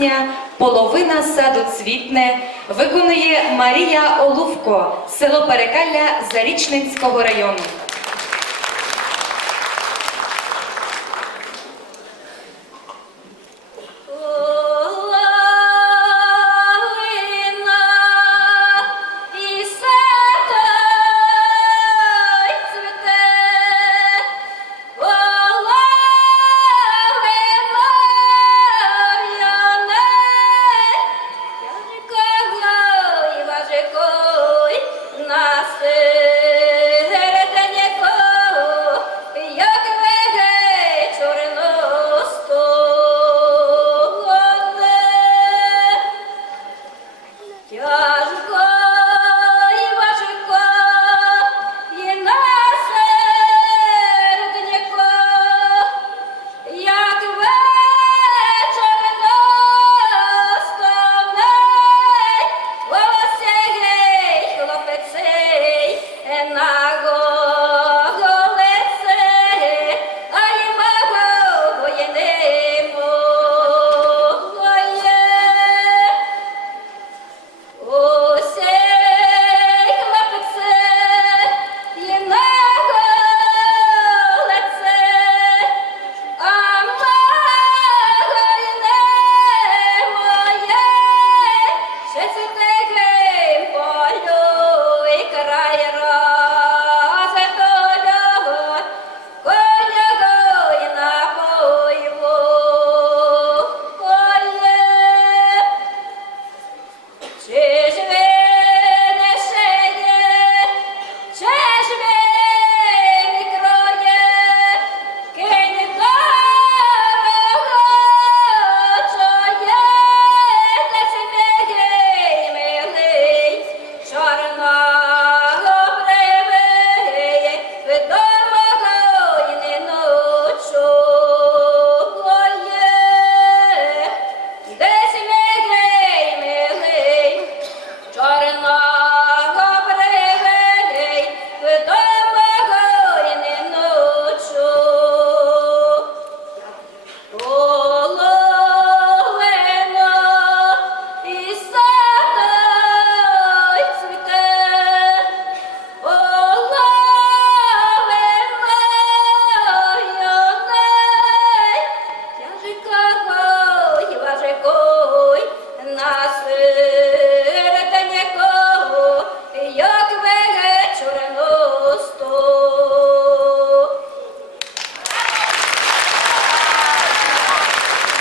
пісня Половина саду цвітне виконує Марія Олувко, село Перекалля Зарічненського району.